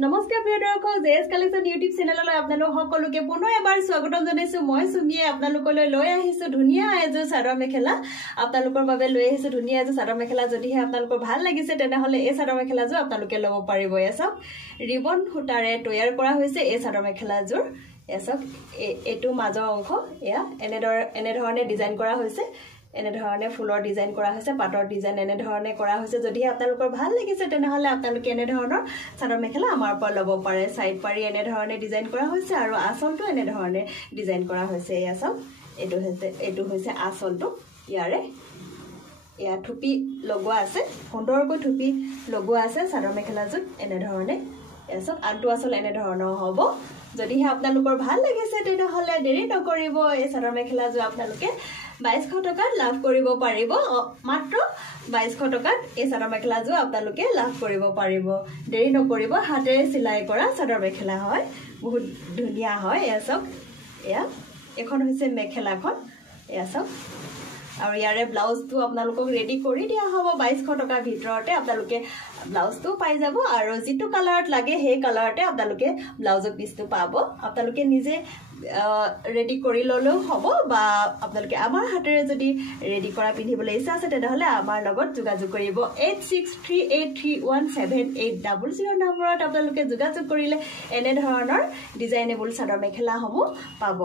নমস্কাৰ প্ৰিয় দৰ্শক জেএছ কালেকশ্যন ইউটিউব চেনেললৈ আপোনালোক সকলোকে পুনৰ এবাৰ স্বাগতম জনাইছো মই সুমিয়ে আপোনালোকলৈ লৈ আহিছো ধুনিয়া এজো চাদৰ মেখেলা আপোনালোকৰ বাবে লৈ আহিছো ধুনিয়া এজো চাদৰ মেখেলা যদিহে আপোনালোকৰ ভাল লাগিছে তেনেহলে এই চাদৰ মেখেলাজো আপোনালোকে ল'ব পাৰিব এসব ৰিবন সূতাৰে তৈয়াৰ কৰা হৈছে এই চাদৰ মেখেলাজোৰ এসব এটো মাজৰ অংশ এয়া এনে ধৰণে ডিজাইন কৰা হৈছে এনে ধৰণে ফুলৰ ডিজাইন কৰা হৈছে পাটৰ ডিজাইন এনে ধৰণে কৰা হৈছে যদি আপোনালোকৰ ভাল লাগিছে তেনেহলে আপোনালোকে এনে ধৰণৰ চাদৰ মেখেলা আমাৰ পৰা ল'ব পাৰে সাইড পাৰি এনে ধৰণে ডিজাইন কৰা হৈছে আৰু আঁচলটো এনে ধৰণে ডিজাইন কৰা হৈছে এই আঁচল এটো হৈছে আঁচলটো ইয়াৰে ইয়া থুপি লগোৱা আছে সুন্দৰকৈ থুপি লগোৱা আছে চাদৰ মেখেলাজোত এনে ধৰণে এসব আনটো আঁচল এনে ধৰণৰ হ'ব যদিহে আপোনালোকৰ ভাল লাগিছে তেনেহলে দেৰি নকৰিব এই চাদৰ মেখেলাজো আপোনালোকে 2200 টকাত লাভ কৰিব পাৰিব মাত্ৰ 2200 টকাত এই চাদৰ মেখেলাজো আপোনালোকে লাভ কৰিব পাৰিব দেৰি নকৰিব হাতেৰে চিলাই কৰা চাদৰ মেখেলা হয় বহুত ধুনিয়া হয় এসব এয়া এখন হৈছে মেখেলাখন এসব আৰু ইয়াৰে ব্লাউজটো আপোনালোকক ৰেডি কৰি দিয়া হ'ব 2200 টকাৰ ভিতৰতে আপোনালোকে ব্লাউজটো পাই যাব আৰু যেটো কালাৰত লাগে সেই কালাৰতে আপোনালোকে ব্লাউজৰ পিছটো পাব আপোনালোকে নিজে ৰেডি কৰি ললেও হ'ব বা আপোনালোকে আমাৰ হাতেৰে যদি ৰেডি কৰা পিন্ধিবলৈ ইচ্ছা আছে তেনেহলে আমাৰ লগত যোগাযোগ কৰিব 8638317800 নম্বৰত আপোনালোকে যোগাযোগ কৰিলে এনে ধৰণৰ ডিজাইনেবল চাদৰ মেখেলা সমূহ পাব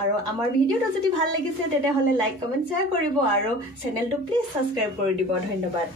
আৰু আমাৰ ভিডিওটো যদি ভাল লাগিছে তেতিয়াহলে লাইক কমেন্ট শেয়াৰ কৰিব আৰু চেনেলটো প্লিজ সাবস্ক্ৰাইব কৰি দিব ধন্যবাদ